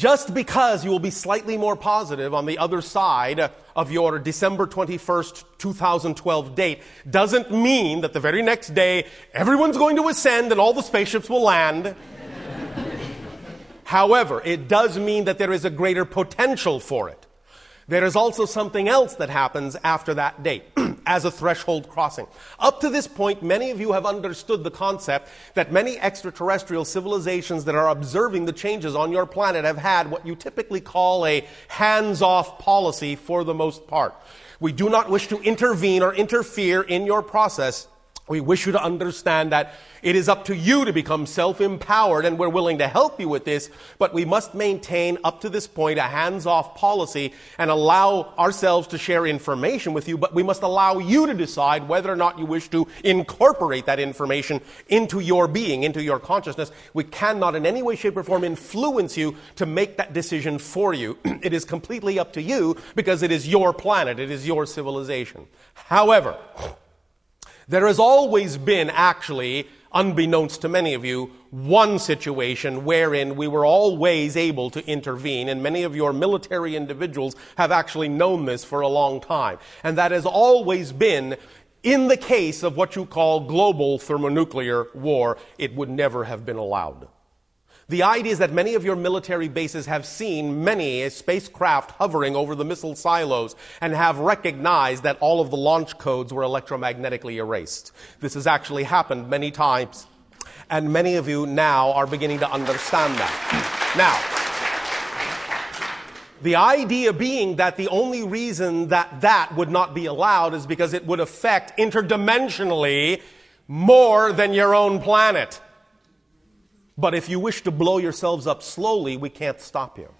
Just because you will be slightly more positive on the other side of your December 21st, 2012 date doesn't mean that the very next day everyone's going to ascend and all the spaceships will land. However, it does mean that there is a greater potential for it. There is also something else that happens after that date, as a threshold crossing. Up to this point, many of you have understood the concept that many extraterrestrial civilizations that are observing the changes on your planet have had what you typically call a hands-off policy for the most part. We do not wish to intervene or interfere in your process. We wish you to understand that it is up to you to become self-empowered, and we're willing to help you with this, but we must maintain up to this point a hands-off policy and allow ourselves to share information with you, but we must allow you to decide whether or not you wish to incorporate that information into your being, into your consciousness. We cannot in any way, shape, or form influence you to make that decision for you. It is completely up to you because it is your planet, it is your civilization. However, there has always been, actually, unbeknownst to many of you, one situation wherein we were always able to intervene, and many of your military individuals have actually known this for a long time. And that has always been in the case of what you call global thermonuclear war. It would never have been allowed. The idea is that many of your military bases have seen many spacecraft hovering over the missile silos and have recognized that all of the launch codes were electromagnetically erased. This has actually happened many times, and many of you now are beginning to understand that. Now, the idea being that the only reason that that would not be allowed is because it would affect interdimensionally more than your own planet. But if you wish to blow yourselves up slowly, we can't stop you.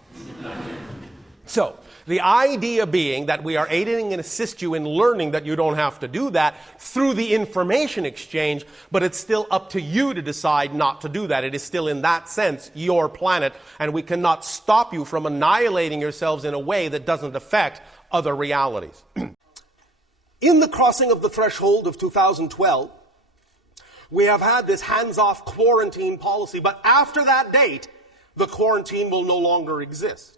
So, the idea being that we are aiding and assist you in learning that you don't have to do that through the information exchange, but it's still up to you to decide not to do that. It is still, in that sense, your planet, and we cannot stop you from annihilating yourselves in a way that doesn't affect other realities. In the crossing of the threshold of 2012, we have had this hands-off quarantine policy, but after that date, the quarantine will no longer exist.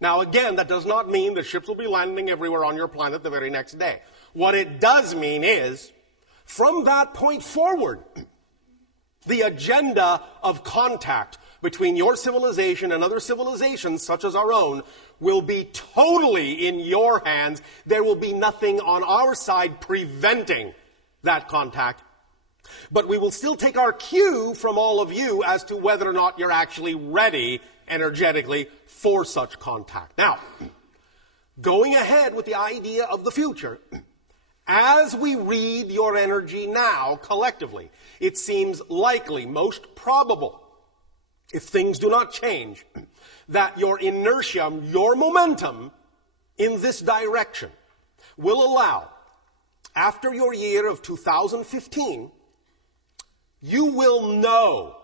Now, again, that does not mean that ships will be landing everywhere on your planet the very next day. What it does mean is, from that point forward, the agenda of contact between your civilization and other civilizations, such as our own, will be totally in your hands. There will be nothing on our side preventing that contact. But we will still take our cue from all of you as to whether or not you're actually ready energetically for such contact. Now, going ahead with the idea of the future, as we read your energy now collectively, it seems likely, most probable, if things do not change, that your inertia, your momentum in this direction will allow, after your year of 2015, you will know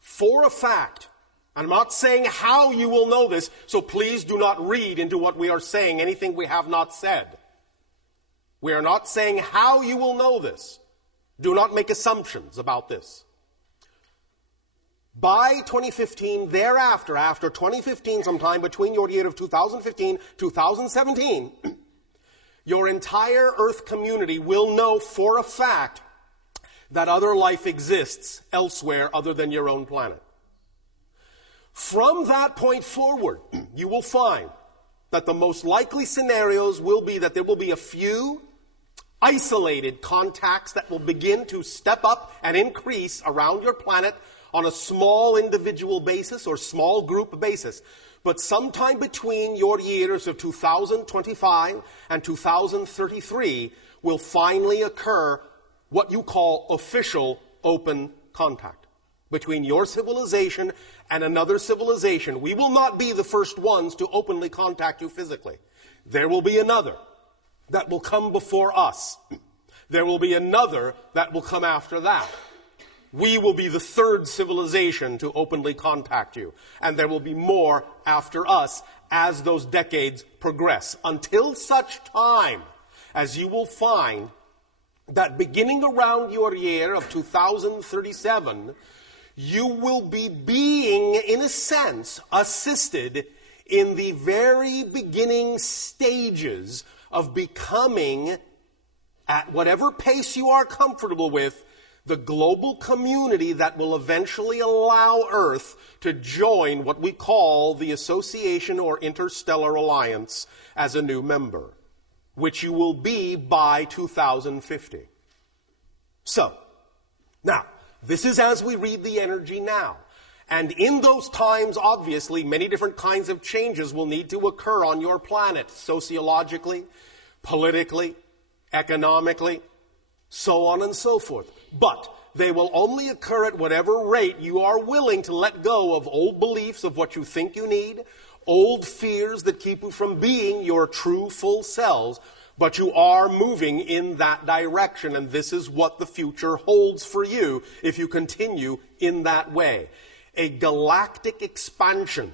for a fact, I'm not saying how you will know this, so please do not read into what we are saying anything we have not said. We are not saying how you will know this. Do not make assumptions about this. By 2015, thereafter, after 2015, sometime between your year of 2015, 2017, your entire Earth community will know for a fact that other life exists elsewhere other than your own planet. From that point forward, you will find that the most likely scenarios will be that there will be a few isolated contacts that will begin to step up and increase around your planet on a small individual basis or small group basis. But sometime between your years of 2025 and 2033 will finally occur what you call official open contact between your civilization and another civilization. We will not be the first ones to openly contact you physically. There will be another that will come before us. There will be another that will come after that. We will be the third civilization to openly contact you. And there will be more after us as those decades progress. Until such time as you will find that beginning around your year of 2037, You will be being, in a sense, assisted in the very beginning stages of becoming, at whatever pace you are comfortable with, the global community that will eventually allow Earth to join what we call the Association or Interstellar Alliance as a new member, which you will be by 2050. So, now, this is as we read the energy now. And in those times, obviously, many different kinds of changes will need to occur on your planet, sociologically, politically, economically, so on and so forth. But they will only occur at whatever rate you are willing to let go of old beliefs of what you think you need, old fears that keep you from being your true full selves, but you are moving in that direction, and this is what the future holds for you if you continue in that way. A galactic expansion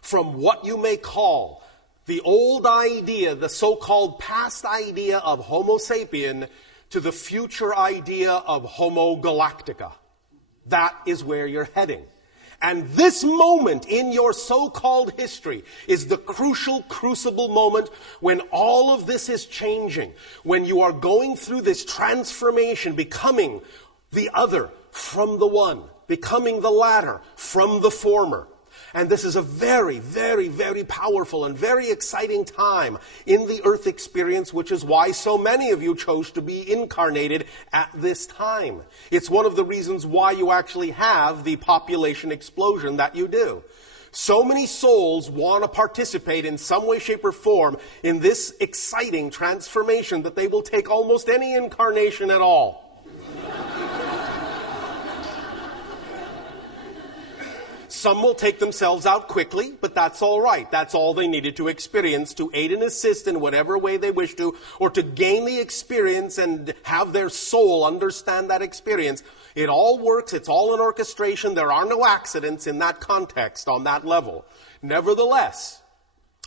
from what you may call the old idea, the so-called past idea of Homo sapien, to the future idea of Homo galactica. That is where you're heading. And this moment in your so-called history is the crucial crucible moment when all of this is changing, when you are going through this transformation, becoming the other from the one, becoming the latter from the former. And this is a very, very, very powerful and very exciting time in the Earth experience, which is why so many of you chose to be incarnated at this time. It's one of the reasons why you actually have the population explosion that you do. So many souls want to participate in some way, shape, or form in this exciting transformation that they will take almost any incarnation at all. Some will take themselves out quickly, but that's all right. That's all they needed to experience, to aid and assist in whatever way they wish to, or to gain the experience and have their soul understand that experience. It all works. It's all an orchestration. There are no accidents in that context on that level. Nevertheless,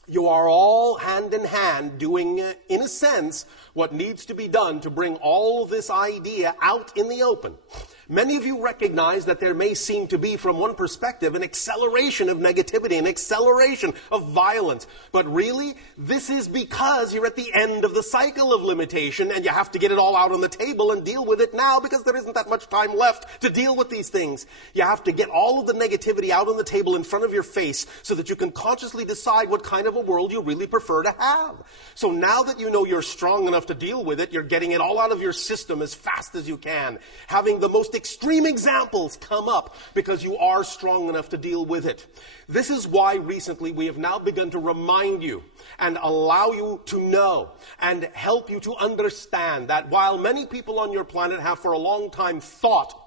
you are all hand in hand doing, in a sense, what needs to be done to bring all this idea out in the open. Many of you recognize that there may seem to be, from one perspective, an acceleration of negativity, an acceleration of violence. But really, this is because you're at the end of the cycle of limitation and you have to get it all out on the table and deal with it now because there isn't that much time left to deal with these things. You have to get all of the negativity out on the table in front of your face so that you can consciously decide what kind of a world you really prefer to have. So now that you know you're strong enough to deal with it, you're getting it all out of your system as fast as you can, having the most extreme examples come up because you are strong enough to deal with it. This is why recently we have now begun to remind you and allow you to know and help you to understand that while many people on your planet have for a long time thought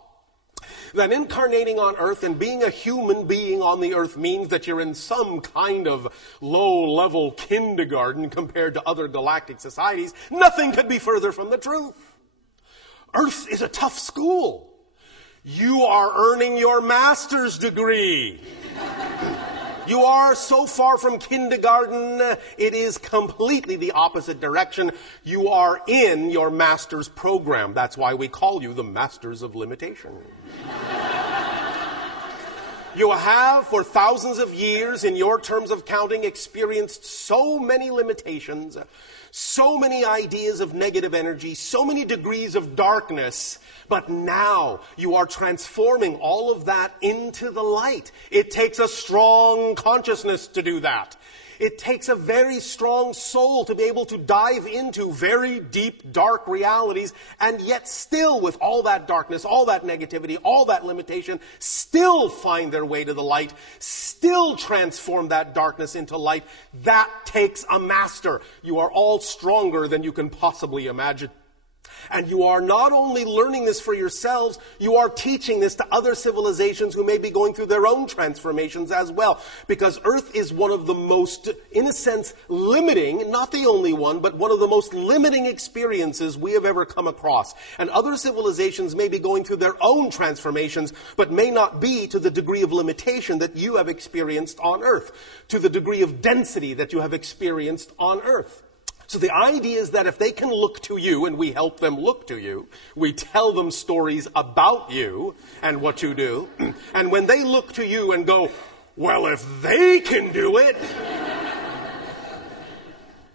that incarnating on Earth and being a human being on the Earth means that you're in some kind of low-level kindergarten compared to other galactic societies, nothing could be further from the truth. Earth is a tough school. You are earning your master's degree. You are so far from kindergarten, it is completely the opposite direction. You are in your master's program. That's why we call you the Masters of Limitation. You have, for thousands of years, in your terms of counting, experienced so many limitations, so many ideas of negative energy, so many degrees of darkness, but now you are transforming all of that into the light. It takes a strong consciousness to do that. It takes a very strong soul to be able to dive into very deep, dark realities, and yet still, with all that darkness, all that negativity, all that limitation, still find their way to the light, still transform that darkness into light. That takes a master. You are all stronger than you can possibly imagine. And you are not only learning this for yourselves, you are teaching this to other civilizations who may be going through their own transformations as well. Because Earth is one of the most, in a sense, limiting, not the only one, but one of the most limiting experiences we have ever come across. And other civilizations may be going through their own transformations, but may not be to the degree of limitation that you have experienced on Earth, to the degree of density that you have experienced on Earth. So the idea is that if they can look to you, and we help them look to you, we tell them stories about you and what you do, and when they look to you and go, well, if they can do it,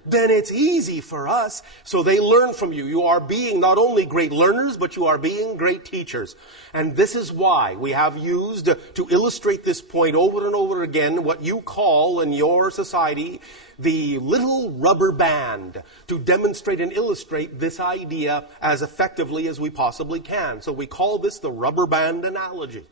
then it's easy for us. So they learn from you. You are being not only great learners, but you are being great teachers. And this is why we have used, to illustrate this point over and over again, what you call in your society the little rubber band, to demonstrate and illustrate this idea as effectively as we possibly can. So we call this the rubber band analogy.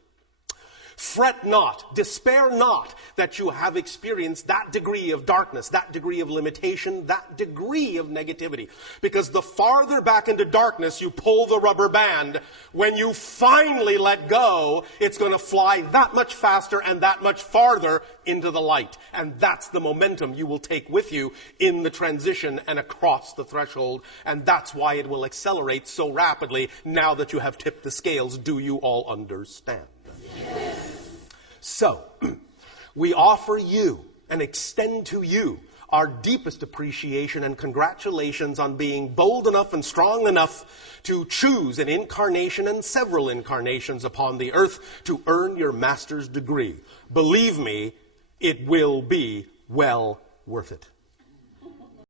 Fret not, despair not that you have experienced that degree of darkness, that degree of limitation, that degree of negativity. Because the farther back into darkness you pull the rubber band, when you finally let go, it's going to fly that much faster and that much farther into the light. And that's the momentum you will take with you in the transition and across the threshold. And that's why it will accelerate so rapidly now that you have tipped the scales. Do you all understand? So, we offer you and extend to you our deepest appreciation and congratulations on being bold enough and strong enough to choose an incarnation and several incarnations upon the earth to earn your master's degree. Believe me, it will be well worth it.